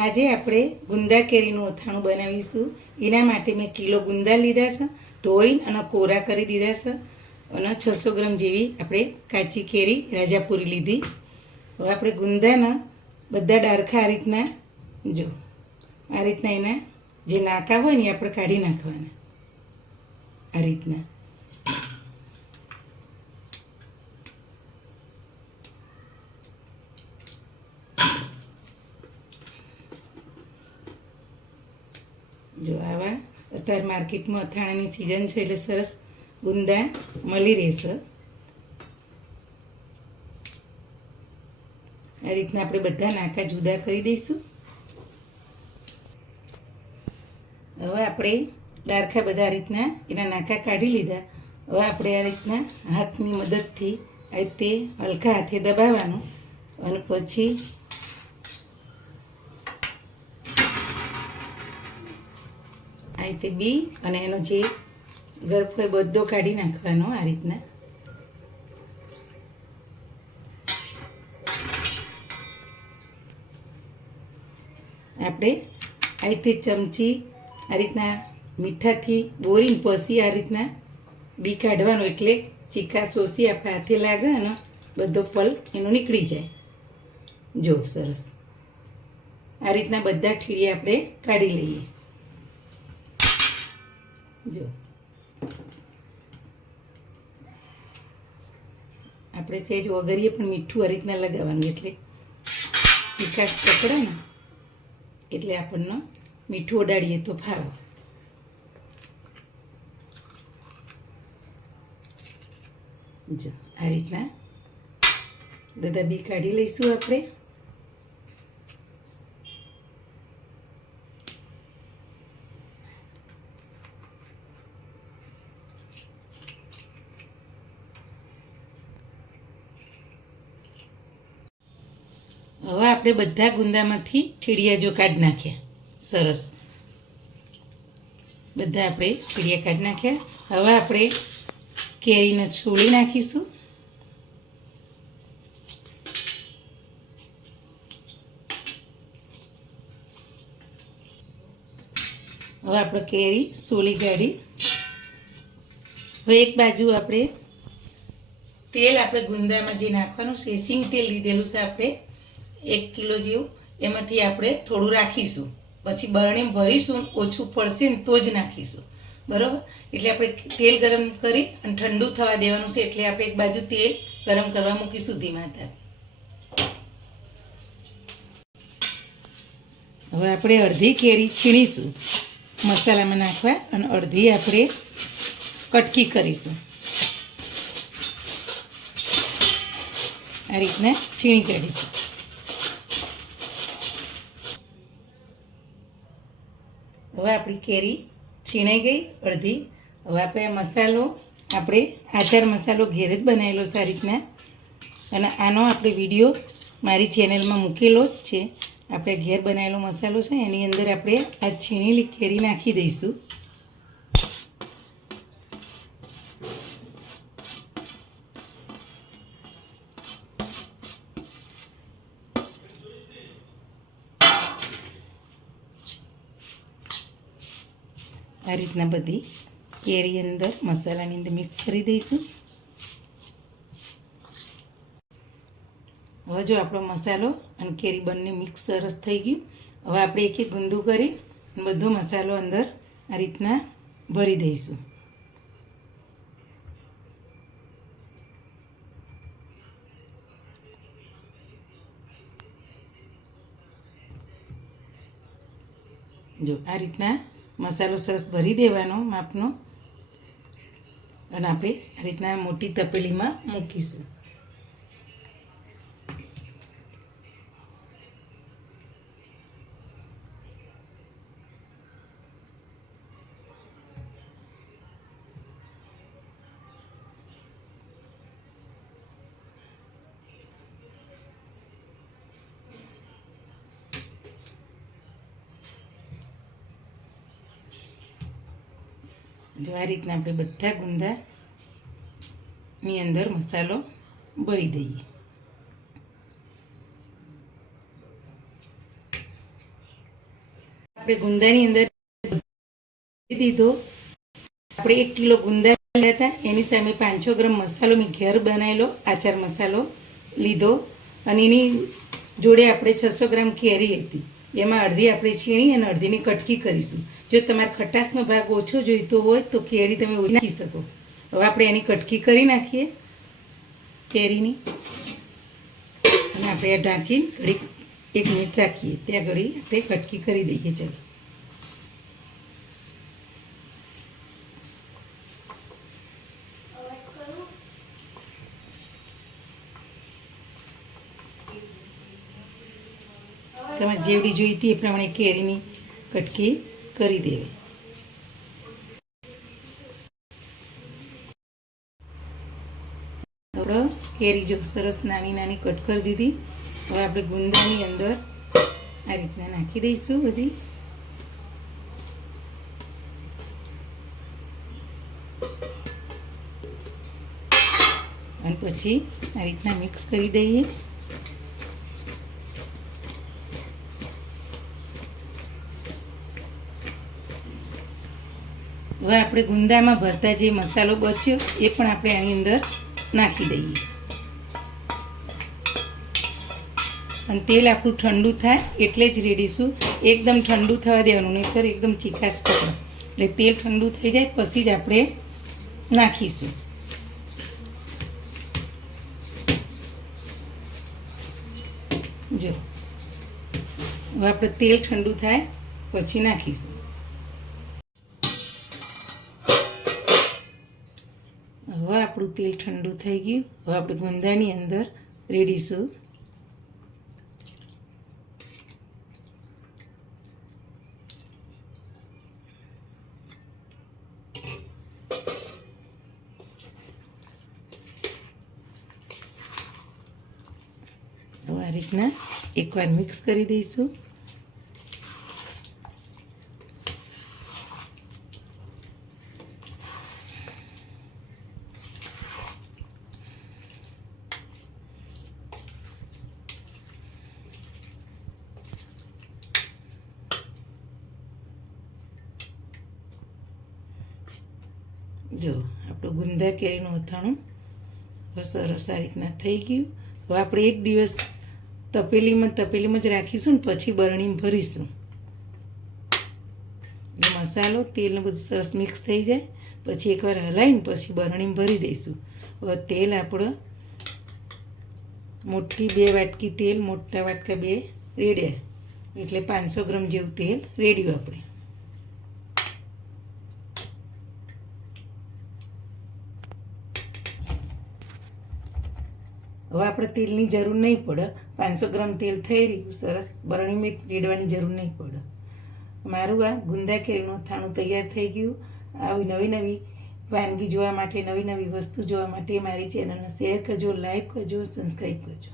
આજે આપણે ગુંદા કેરીનું અથાણું બનાવીશું. એના માટે મેં કિલો ગુંદા લીધા છે, ધોઈ અને કોરા કરી દીધા છે, અને 600 ગ્રામ જેવી આપણે કાચી કેરી રાજાપુરી લીધી. હવે આપણે ગુંદાના બધા ડારખા આ રીતના જો આ રીતના એના જે નાકા હોય ને એ આપણે કાઢી નાખવાના આ રીતના. જો આવા અત્યારે માર્કેટમાં અથાણાની સિઝન છે એટલે સરસ ગુંદા મળી રહેશે. આ રીતના આપણે બધા નાકા જુદા કરી દઈશું. હવે આપણે ડારખા બધા આ રીતના એના નાકા કાઢી લીધા. હવે આપણે આ રીતના હાથની મદદથી આ રીતે હલકા હાથે દબાવવાનું અને પછી આ રીતે બી અને એનો જે ગર્ભ હોય બધો કાઢી નાખવાનો આ રીતના. આપણે આ રીતે ચમચી આ રીતના મીઠાથી બોરીને પછી આ રીતના બી કાઢવાનું એટલે ચીકાશ ઓછી આપણા હાથે લાગે અને બધો પલ એનો નીકળી જાય. જો સરસ આ રીતના બધા ઠીડી આપણે કાઢી લઈએ. જો આપણે સહેજ વગરીએ પણ મીઠું આ રીતના લગાવવાનું એટલે ચીકાશ પકડે ને એટલે આપણને મીઠું ઓડાડીએ તો ફાવે. જો આ રીતના બધા બી કાઢી લઈશું આપણે. હવે આપણે બધા ગુંદામાંથી ઠીડિયા જો કાઢી નાખ્યા. સરસ બધા આપણે ઠીડિયા કાઢી નાખ્યા. હવે આપણે કેરીને છોલી નાખીશું. હવે આપણે કેરી સોલી કાઢી. હવે એક બાજુ આપણે તેલ આપણે ગુંદામાં જે નાખવાનું છે સિંગ તેલ લીધેલું છે આપણે 1 કિલો જેવું. એમાંથી આપણે થોડું રાખીશું, પછી બરણી ભરીશું, ઓછું પડશે ને તો જ નાખીશું. બરાબર? એટલે આપણે તેલ ગરમ કરી અને ઠંડુ થવા દેવાનું છે. એટલે આપણે એક બાજુ તેલ ગરમ કરવા મૂકીશું ધીમા તાપે. હવે આપણે અડધી કેરી છીણીશું મસાલામાં નાખવા અને અડધી આપણે કટકી કરીશું. આ રીતના છીણી કાઢીશું. હવે આપણી કેરી છીણાઈ ગઈ અડધી. હવે આપણે આ મસાલો આપણે આચાર મસાલો ઘેર જ બનાવેલો છે આ રીતના, અને આનો આપણે વિડીયો મારી ચેનલમાં મૂકેલો જ છે. આપણે ઘેર બનાવેલો મસાલો છે એની અંદર આપણે આ છીણેલી કેરી નાખી દઈશું. આ રીતના બધી કેરી અંદર મસાલાની અંદર મિક્સ કરી દઈશું. હવે જો આપણો મસાલો અને કેરી બંને મિક્સ સરસ થઈ ગયું. હવે આપણે એક એક ગુંદું કરી બધો મસાલો અંદર આ રીતના ભરી દઈશું. જો આ રીતના મસાલો સરસ ભરી દેવાનો માપનો, અને આપણે આ રીતના મોટી તપેલીમાં મૂકીશું. જો આ રીતના આપણે બધા ગુંદાની અંદર મસાલો ભરી દઈએ. આપણે ગુંદાની અંદર દીધો. આપણે 1 કિલો ગુંદા લીધા હતા, એની સામે 500 ગ્રામ મસાલો મેં ઘેર બનાવેલો આચાર મસાલો લીધો અને એની જોડે આપણે 600 ગ્રામ કેરી હતી, એમાં અડધી આપણે છીણી અને અડધીની કટકી કરીશું. જો તમારે ખટાશનો ભાગ ઓછો જોઈતો હોય તો કેરી તમે ઓછી નાખી શકો. હવે આપણે એની કટકી કરી નાખીએ કેરીની, અને આપણે ઢાંકી ઘડી 1 મિનિટ રાખીએ, ત્યાં ઘડી આપણે કટકી કરી દઈએ. ચાલો તમારે જેવડી જોઈતી એ પ્રમાણે કેરીની કટકી કરી દેવી. આપણે કેરી જો સરસ નાની નાની કટ કરી દીધી. હવે આપણે ગુંદાની અંદર આ રીતના નાખી દઈશું બધી. અને પછી આ રીતના મિક્સ કરી દઈએ. હવે આપણે ગુંદામાં ભરતા જે મસાલો બચ્યો એ પણ આપણે આની અંદર નાખી દઈએ. અને તેલ આપણું ઠંડુ થાય એટલે જ રેડીશું. એકદમ ઠંડુ થવા દેવાનું, નહીંતર એકદમ ચીકાશ પકડે. એટલે તેલ ઠંડુ થઈ જાય પછી જ આપણે નાખીશું. જો હવે આપણે તેલ ઠંડુ થાય પછી નાખીશું. હવે આપણું તેલ ઠંડુ થઈ ગયું. હવે આપણે ગુંદાની અંદર રેડીશું. હવે આ રીતના એકવાર મિક્સ કરી દઈશું. જો આપણું ગુંદા કેરીનું અથાણું સરસ આ રીતના થઈ ગયું. હવે આપણે 1 દિવસ તપેલીમાં જ રાખીશું ને પછી બરણીમાં ભરીશું. એ મસાલો તેલને બધું સરસ મિક્સ થઈ જાય પછી એકવાર હલાવીને પછી બરણીમાં ભરી દઈશું. હવે તેલ આપણે મોટી 2 વાટકી તેલ, મોટા વાટકા 2 રેડ્યા, એટલે 500 ગ્રામ જેવું તેલ રેડ્યું આપણે. હવે આપણે તેલની જરૂર નહીં પડે. 500 ગ્રામ તેલ થઈ રહ્યું સરસ, બરણીમાં રેડવાની જરૂર નહીં પડે. મારું આ ગુંદા કેરીનું અથાણું તૈયાર થઈ ગયું. આવી નવી વાનગી જોવા માટે, નવી વસ્તુ જોવા માટે મારી ચેનલને શેર કરજો, લાઈક કરજો, સબસ્ક્રાઈબ કરજો.